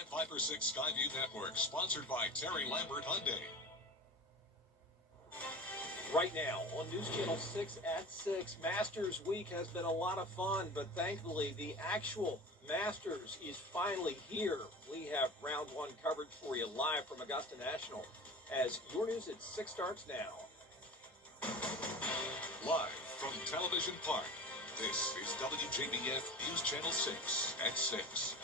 Drive 5 or 6 Skyview Network, sponsored by Terry Lambert Hyundai. Right now on News Channel 6 at 6, Masters Week has been a lot of fun, but thankfully the actual Masters is finally here. We have round one coverage for you live from Augusta National as your news at 6 starts now. Live from Television Park, this is WJBF News Channel 6 at 6.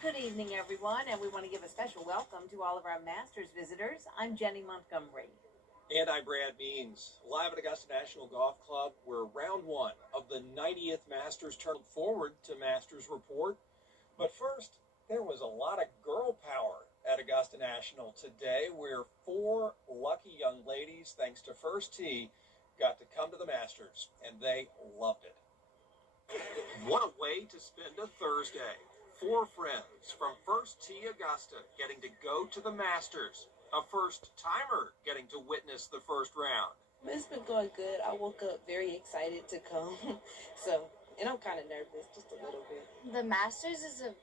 Good evening, everyone, and we want to give a special welcome to all of our Masters visitors. I'm Jenny Montgomery. And I'm Brad Means. Live at Augusta National Golf Club, where round one of the 90th Masters turned forward to Masters Report. But first, there was a lot of girl power at Augusta National today, where 4 lucky young ladies, thanks to First Tee, got to come to the Masters, and they loved it. What a way to spend a Thursday. 4 friends from First Tee Augusta getting to go to the Masters. A first-timer getting to witness the first round. It's been going good. I woke up very excited to come. And I'm kind of nervous, just a little bit. The Masters is a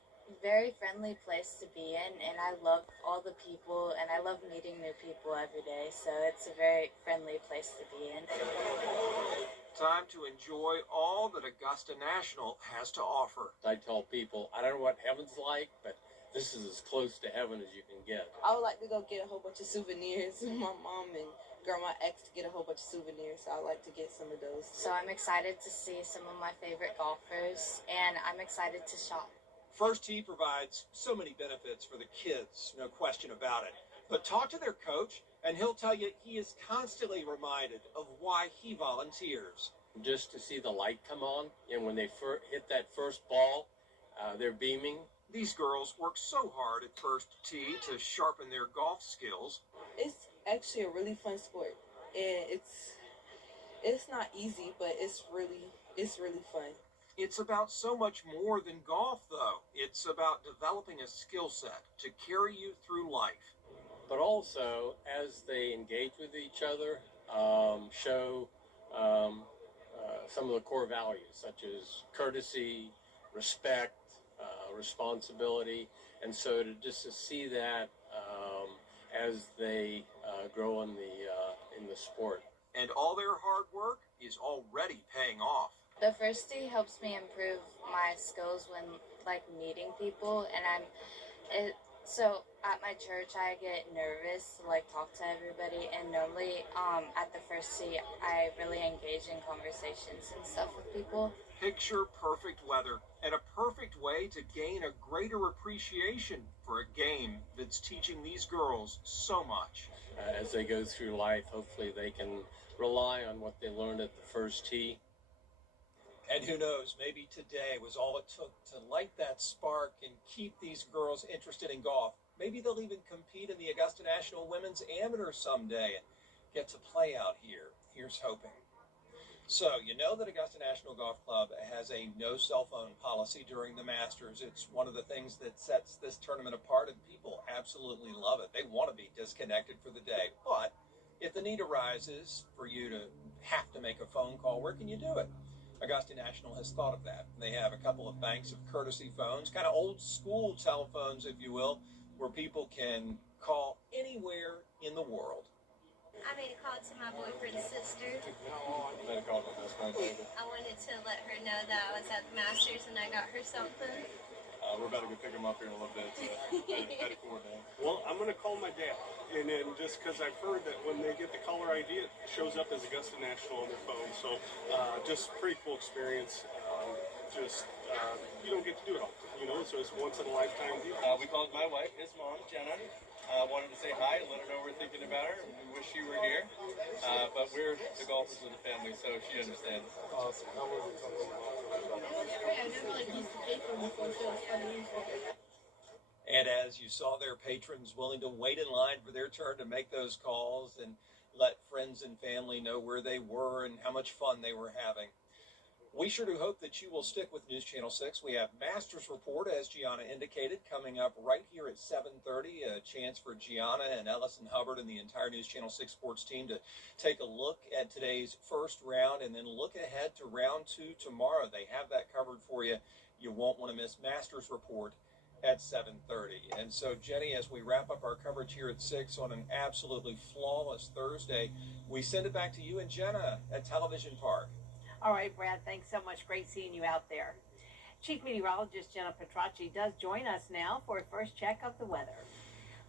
very friendly place to be in, and I love all the people, and I love meeting new people every day, so it's a very friendly place to be in. Time to enjoy all that Augusta National has to offer. I tell people, I don't know what heaven's like, but this is as close to heaven as you can get. I would like to go get a whole bunch of souvenirs. My mom and grandma asked to get a whole bunch of souvenirs, so I'd like to get some of those. So I'm excited to see some of my favorite golfers, and I'm excited to shop. First Tee provides so many benefits for the kids, no question about it. But talk to their coach, and he'll tell you he is constantly reminded of why he volunteers. Just to see the light come on, and when they hit that first ball, they're beaming. These girls work so hard at First Tee to sharpen their golf skills. It's actually a really fun sport, and it's not easy, but it's really fun. It's about so much more than golf, though. It's about developing a skill set to carry you through life. But also, as they engage with each other, show some of the core values, such as courtesy, respect, responsibility, and so to see that as they grow in the sport. And all their hard work is already paying off. The First Tee helps me improve my skills when, meeting people, and so at my church, I get nervous to, talk to everybody, and normally, at the First Tee, I really engage in conversations and stuff with people. Picture perfect weather and a perfect way to gain a greater appreciation for a game that's teaching these girls so much. As they go through life, hopefully they can rely on what they learned at the First Tee. And who knows, maybe today was all it took to light that spark and keep these girls interested in golf. Maybe they'll even compete in the Augusta National Women's Amateur someday and get to play out here. Here's hoping. So, you know that Augusta National Golf Club has a no cell phone policy during the Masters. It's one of the things that sets this tournament apart, and people absolutely love it. They want to be disconnected for the day. But if the need arises for you to have to make a phone call, where can you do it? Augusta National has thought of that. They have a couple of banks of courtesy phones, kind of old school telephones, if you will, where people can call anywhere in the world. I made a call to my boyfriend's sister. I wanted to let her know that I was at the Masters and I got her something. We're about to go pick him up here in a little bit, so headed forward now. Well, I'm going to call my dad, and then just because I've heard that when they get the caller ID, it shows up as Augusta National on their phone, so just pretty cool experience. You don't get to do it all, so it's once in a lifetime deal. We called my wife, his mom, Jenna. Wanted to say hi and let her know we're thinking about her, and we wish you were here. But we're the golfers of the family, so she understands. Awesome. How was it? And as you saw their patrons willing to wait in line for their turn to make those calls and let friends and family know where they were and how much fun they were having. We sure do hope that you will stick with News Channel 6. We have Masters Report, as Gianna indicated, coming up right here at 7:30. A chance for Gianna and Ellison Hubbard and the entire News Channel 6 sports team to take a look at today's first round and then look ahead to round 2 tomorrow. They have that covered for you. You won't want to miss Masters Report at 7:30. And so, Jenny, as we wrap up our coverage here at 6 on an absolutely flawless Thursday, we send it back to you and Jenna at Television Park. All right, Brad, thanks so much. Great seeing you out there. Chief Meteorologist Jenna Petracci does join us now for a first check of the weather.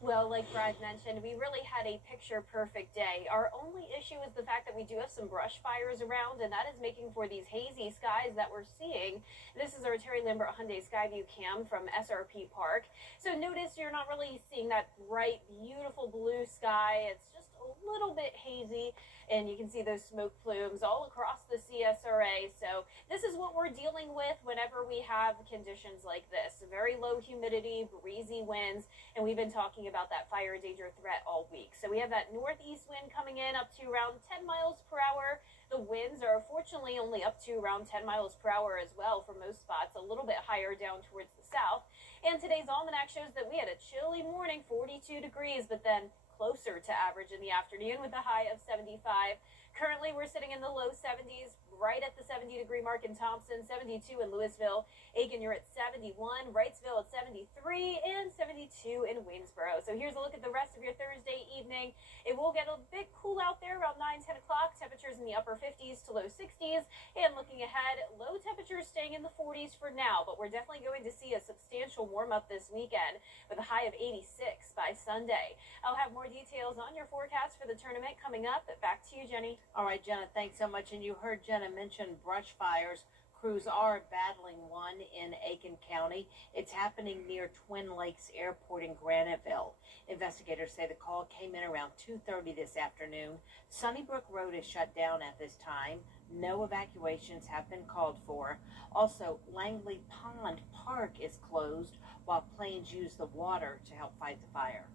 Well, like Brad mentioned, we really had a picture-perfect day. Our only issue is the fact that we do have some brush fires around, and that is making for these hazy skies that we're seeing. This is our Terry Lambert Hyundai Skyview cam from SRP Park. So notice you're not really seeing that bright, beautiful blue sky. It's just a little bit hazy, and you can see those smoke plumes all across the CSRA. So this is what we're dealing with whenever we have conditions like this. Very low humidity, breezy winds, and we've been talking about that fire danger threat all week. So we have that northeast wind coming in up to around 10 miles per hour. The winds are fortunately only up to around 10 miles per hour as well for most spots, a little bit higher down towards the south. And today's almanac shows that we had a chilly morning, 42 degrees, but then closer to average in the afternoon with a high of 75. Currently, we're sitting in the low 70s, right at the 70-degree mark in Thompson, 72 in Louisville. Aiken, you're at 71, Wrightsville at 73, and 72 in Waynesboro. So here's a look at the rest of your Thursday evening. It will get a bit cool out there around 9, 10 o'clock. Temperatures in the upper 50s to low 60s. And looking ahead, low temperatures staying in the 40s for now, but we're definitely going to see a substantial warm-up this weekend with a high of 86 by Sunday. I'll have more details on your forecast for the tournament coming up. Back to you, Jenny. All right, Jenna, thanks so much. And you heard Jenna mention brush fires. Crews are battling one in Aiken County. It's happening near Twin Lakes Airport in Graniteville. Investigators say the call came in around 2:30 this afternoon. Sunnybrook Road is shut down at this time. No evacuations have been called for. Also, Langley Pond Park is closed while planes use the water to help fight the fire.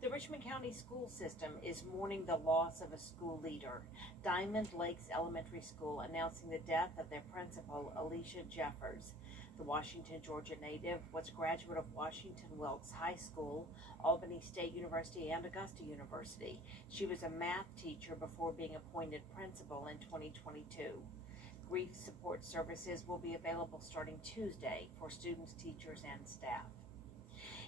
The Richmond County school system is mourning the loss of a school leader. Diamond Lakes Elementary School announcing the death of their principal, Alicia Jeffers. The Washington, Georgia native was a graduate of Washington Wilkes High School, Albany State University, and Augusta University. She was a math teacher before being appointed principal in 2022. Grief support services will be available starting Tuesday for students, teachers, and staff.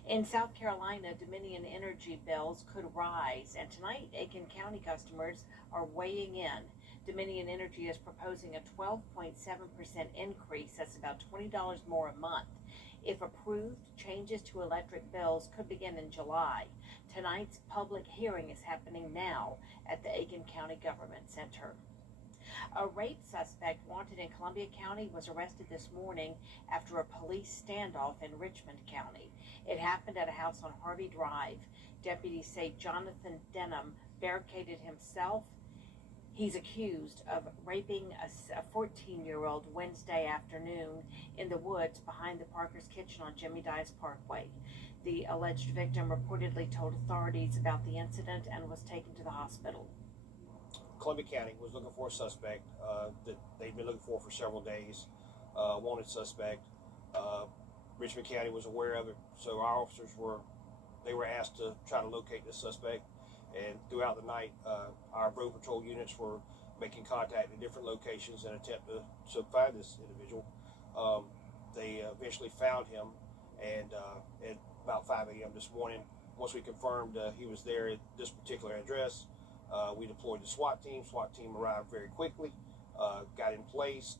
In South Carolina, Dominion energy bills could rise, and tonight Aiken County customers are weighing in. Dominion Energy is proposing a 12.7% increase. That's about $20 more a month. If approved, changes to electric bills could begin in July. Tonight's public hearing is happening now at the Aiken County Government Center. A rape suspect wanted in Columbia County was arrested this morning after a police standoff in Richmond County. It happened at a house on Harvey Drive. Deputies say Jonathan Denham barricaded himself. He's accused of raping a 14-year-old Wednesday afternoon in the woods behind the Parker's Kitchen on Jimmy Dias Parkway. The alleged victim reportedly told authorities about the incident and was taken to the hospital. Columbia County was looking for a suspect that they'd been looking for several days, wanted suspect. Richmond County was aware of it, so our officers were asked to try to locate this suspect. And throughout the night, our road patrol units were making contact in different locations in an attempt to find this individual. They eventually found him, and at about 5 a.m. this morning, once we confirmed he was there at this particular address, we deployed the SWAT team. SWAT team arrived very quickly, got in place.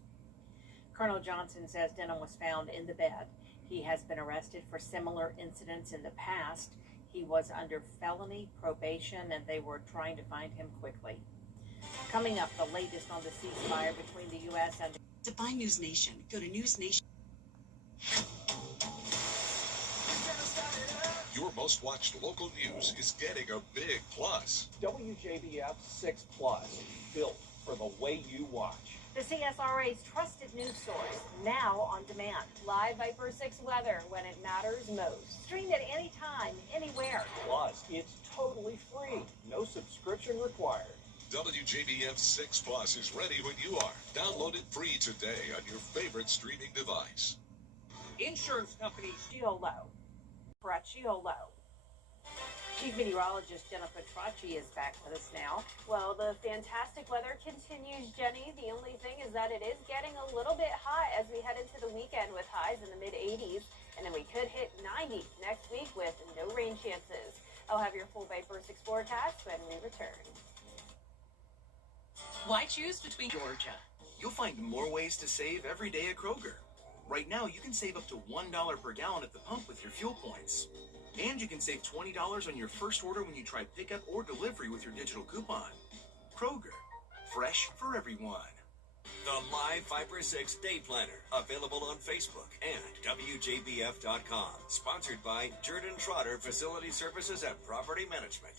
Colonel Johnson says Denham was found in the bed. He has been arrested for similar incidents in the past. He was under felony probation, and they were trying to find him quickly. Coming up, the latest on the ceasefire between the U.S. and... To find News Nation, go to News Nation. Your most watched local news is getting a big plus. WJBF 6 Plus, built for the way you watch. The CSRA's trusted news source, now on demand. Live Viper 6 weather when it matters most. Streamed at any time, anywhere. Plus, it's totally free. No subscription required. WJBF 6 Plus is ready when you are. Download it free today on your favorite streaming device. Insurance company Giolo. Chief Meteorologist Jennifer Tracci is back with us now. Well, the fantastic weather continues, Jenny. The only thing is that it is getting a little bit hot as we head into the weekend with highs in the mid-80s. And then we could hit 90 next week with no rain chances. I'll have your full Viper 6 forecast when we return. Why choose between Georgia? You'll find more ways to save every day at Kroger. Right now, you can save up to $1 per gallon at the pump with your fuel points. And you can save $20 on your first order when you try pickup or delivery with your digital coupon. Kroger, fresh for everyone. The live Viper 6 Day Planner, available on Facebook and WJBF.com. Sponsored by Jordan Trotter Facility Services and Property Management.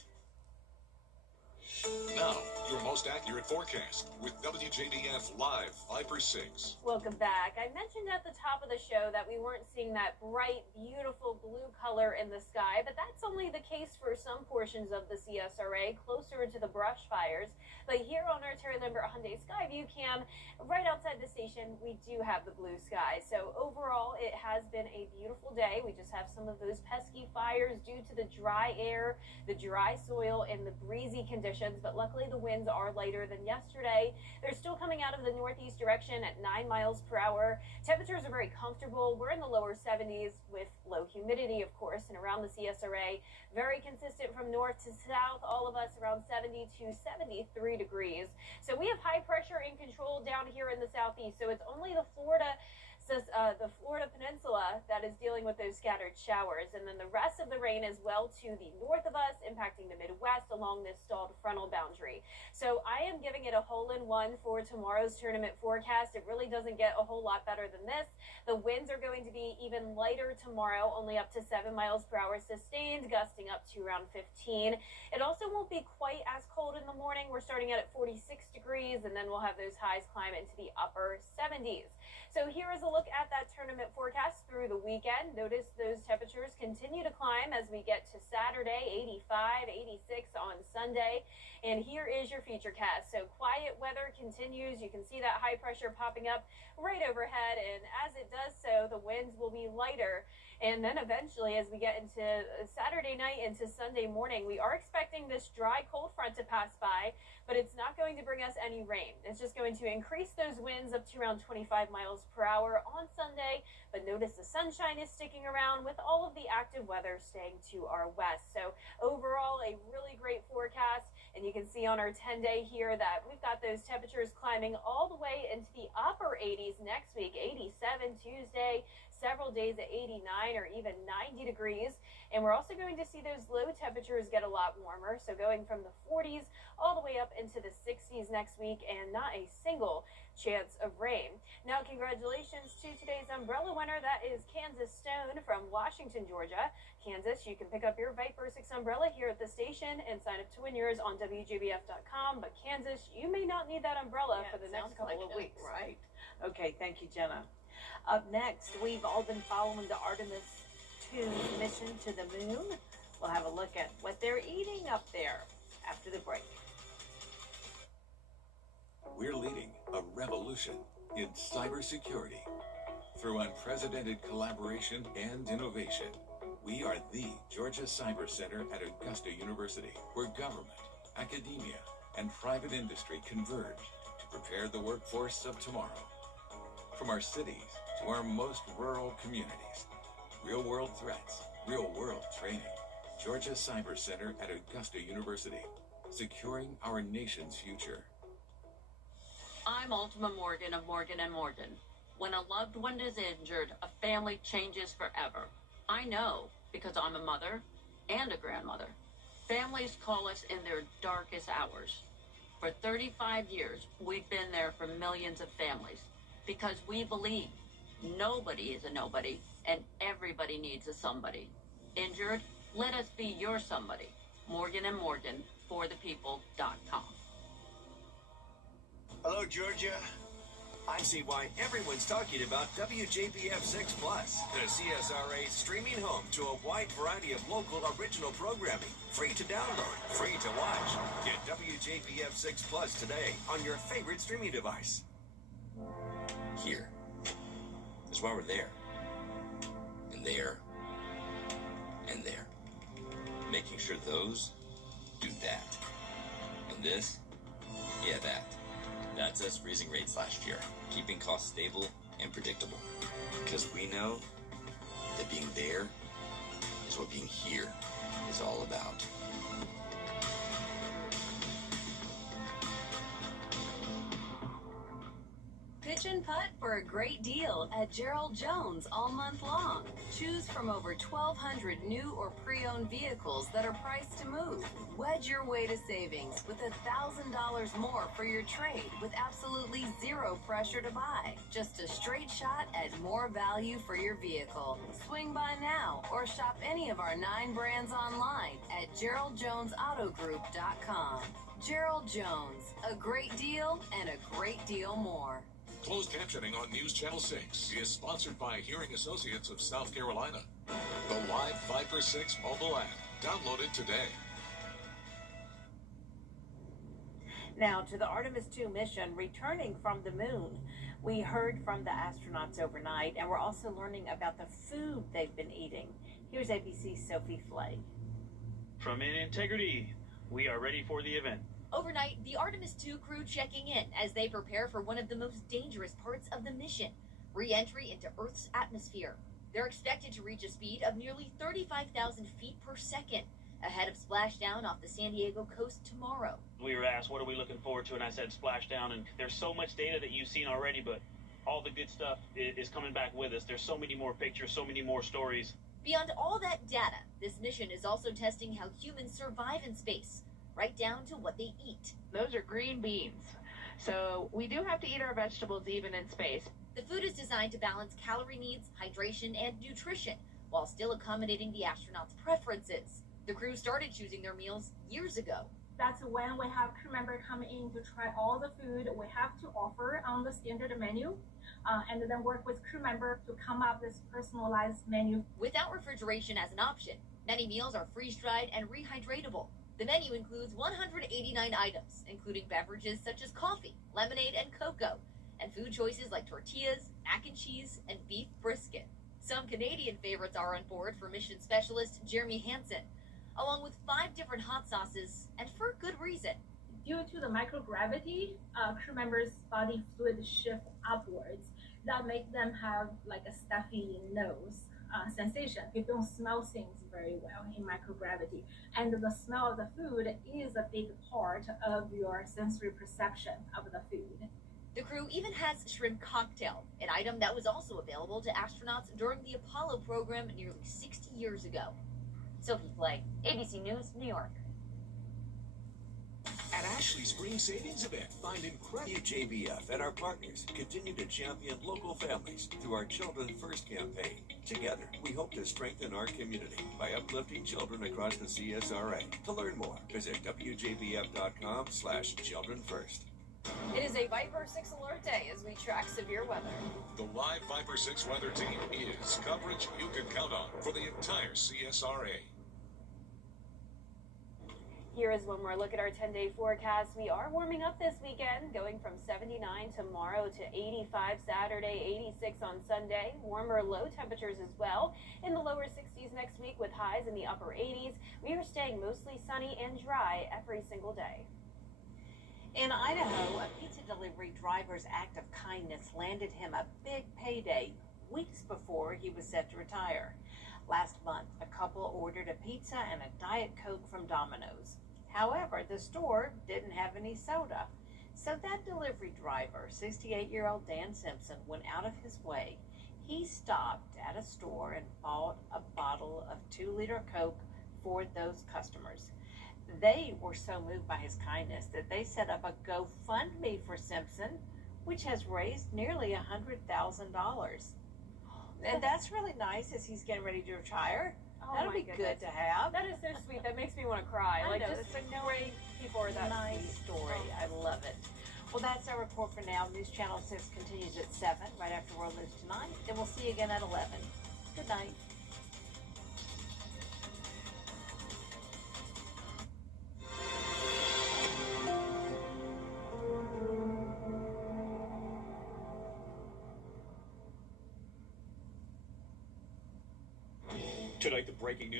Now, your most accurate forecast with WJBF Live Viper 6. Welcome back. I mentioned at the top of the show that we weren't seeing that bright, beautiful blue color in the sky, but that's only the case for some portions of the CSRA, closer to the brush fires. But here on our Terry Lambert Hyundai Skyview cam, right outside the station, we do have the blue sky. So overall, it has been a beautiful day. We just have some of those pesky fires due to the dry air, the dry soil, and the breezy conditions. But luckily, the winds are lighter than yesterday. They're still coming out of the northeast direction at 9 miles per hour. Temperatures are very comfortable. We're in the lower 70s with low humidity, of course, and around the CSRA. Very consistent from north to south, all of us around 70 to 73 degrees. So we have high pressure in control down here in the southeast. So it's only the Florida Peninsula that is dealing with those scattered showers, and then the rest of the rain is well to the north of us, impacting the Midwest along this stalled frontal boundary. So I am giving it a hole-in-one for tomorrow's tournament forecast. It really doesn't get a whole lot better than this. The winds are going to be even lighter tomorrow, only up to 7 miles per hour sustained, gusting up to around 15. It also won't be quite as cold in the morning. We're starting out at 46 degrees, and then we'll have those highs climb into the upper 70s. So here is a look at that tournament forecast through the weekend. Notice those temperatures continue to climb as we get to Saturday, 85, 86 on Sunday. And here is your feature cast. So quiet weather continues. You can see that high pressure popping up right overhead. And as it does so, the winds will be lighter. And then eventually, as we get into Saturday night into Sunday morning, we are expecting this dry, cold front to pass by, but it's not going to bring us any rain. It's just going to increase those winds up to around 25 miles per hour on Sunday. But notice the sunshine is sticking around with all of the active weather staying to our west. So overall, a really great forecast. And you can see on our 10-day here that we've got those temperatures climbing all the way into the upper 80s next week, 87 Tuesday, several days at 89 or even 90 degrees. And we're also going to see those low temperatures get a lot warmer. So going from the 40s all the way up into the 60s next week, and not a single chance of rain. Now, congratulations to today's umbrella winner. That is Kansas Stone from Washington, Georgia. Kansas, you can pick up your Viper 6 umbrella here at the station and sign up to win yours on WJBF.com. But Kansas, you may not need that umbrella for the next couple of weeks. Right. Okay, thank you, Jenna. Up next, we've all been following the Artemis 2 mission to the moon. We'll have a look at what they're eating up there after the break. We're leading a revolution in cybersecurity. Through unprecedented collaboration and innovation, we are the Georgia Cyber Center at Augusta University, where government, academia, and private industry converge to prepare the workforce of tomorrow. From our cities to our most rural communities, real-world threats, real-world training. Georgia Cyber Center at Augusta University, securing our nation's future. I'm Ultima Morgan of Morgan & Morgan. When a loved one is injured, a family changes forever. I know because I'm a mother and a grandmother. Families call us in their darkest hours. For 35 years, we've been there for millions of families because we believe nobody is a nobody and everybody needs a somebody. Injured? Let us be your somebody. Morgan & Morgan, forthepeople.com. Hello, Georgia. I see why everyone's talking about WJBF 6 Plus, the CSRA's streaming home to a wide variety of local original programming. Free to download, free to watch. Get WJBF 6 Plus today on your favorite streaming device. Here is why we're there. And there. And there. Making sure those do that. And this, yeah, that. That's us raising rates last year, keeping costs stable and predictable. Because we know that being there is what being here is all about. Pitch and putt for a great deal at Gerald Jones all month long. Choose from over 1,200 new or pre-owned vehicles that are priced to move. Wedge your way to savings with $1,000 more for your trade with absolutely zero pressure to buy. Just a straight shot at more value for your vehicle. Swing by now or shop any of our 9 brands online at GeraldJonesAutoGroup.com. Gerald Jones, a great deal and a great deal more. Closed captioning on News Channel 6 is sponsored by Hearing Associates of South Carolina. The Live Viper 6 mobile app. Download it today. Now to the Artemis 2 mission returning from the moon. We heard from the astronauts overnight, and we're also learning about the food they've been eating. Here's ABC's Sophie Flay. From In Integrity, we are ready for the event. Overnight, the Artemis 2 crew checking in as they prepare for one of the most dangerous parts of the mission, re-entry into Earth's atmosphere. They're expected to reach a speed of nearly 35,000 feet per second, ahead of splashdown off the San Diego coast tomorrow. We were asked, what are we looking forward to? And I said splashdown, and there's so much data that you've seen already, but all the good stuff is coming back with us. There's so many more pictures, so many more stories. Beyond all that data, this mission is also testing how humans survive in space, right down to what they eat. Those are green beans. So we do have to eat our vegetables even in space. The food is designed to balance calorie needs, hydration, and nutrition, while still accommodating the astronauts' preferences. The crew started choosing their meals years ago. That's when we have crew members come in to try all the food we have to offer on the standard menu, and then work with crew members to come up with personalized menu. Without refrigeration as an option, many meals are freeze-dried and rehydratable. The menu includes 189 items, including beverages such as coffee, lemonade, and cocoa, and food choices like tortillas, mac and cheese, and beef brisket. Some Canadian favorites are on board for mission specialist Jeremy Hansen, along with 5 different hot sauces, and for good reason. Due to the microgravity, crew members' body fluid shift upwards. That makes them have like a stuffy nose sensation. They don't smell things very well in microgravity. And the smell of the food is a big part of your sensory perception of the food. The crew even has shrimp cocktail, an item that was also available to astronauts during the Apollo program nearly 60 years ago. Sophie Flay, ABC News, New York. At Ashley's Spring Savings Event, find incredible... WJBF and our partners continue to champion local families through our Children First campaign. Together, we hope to strengthen our community by uplifting children across the CSRA. To learn more, visit WJBF.com/Children First. It is a Viper 6 alert day as we track severe weather. The live Viper 6 weather team is coverage you can count on for the entire CSRA. Here is one more look at our 10-day forecast. We are warming up this weekend, going from 79 tomorrow to 85 Saturday, 86 on Sunday. Warmer low temperatures as well in the lower 60s next week with highs in the upper 80s. We are staying mostly sunny and dry every single day. In Idaho, a pizza delivery driver's act of kindness landed him a big payday weeks before he was set to retire. Last month, a couple ordered a pizza and a Diet Coke from Domino's. However, the store didn't have any soda. So that delivery driver, 68-year-old Dan Simpson, went out of his way. He stopped at a store and bought a bottle of 2-liter Coke for those customers. They were so moved by his kindness that they set up a GoFundMe for Simpson, which has raised nearly $100,000. And that's really nice as he's getting ready to retire. Oh, That'll be good to have. That is so sweet. That makes me want to cry. I Like, know, just it's a great people are that nice sweet. story. I love it. Well, Well, that's our report for now. News Channel 6 continues at 7, right after World News Tonight. Then we'll see you again at 11. Good night. Tonight, the breaking news.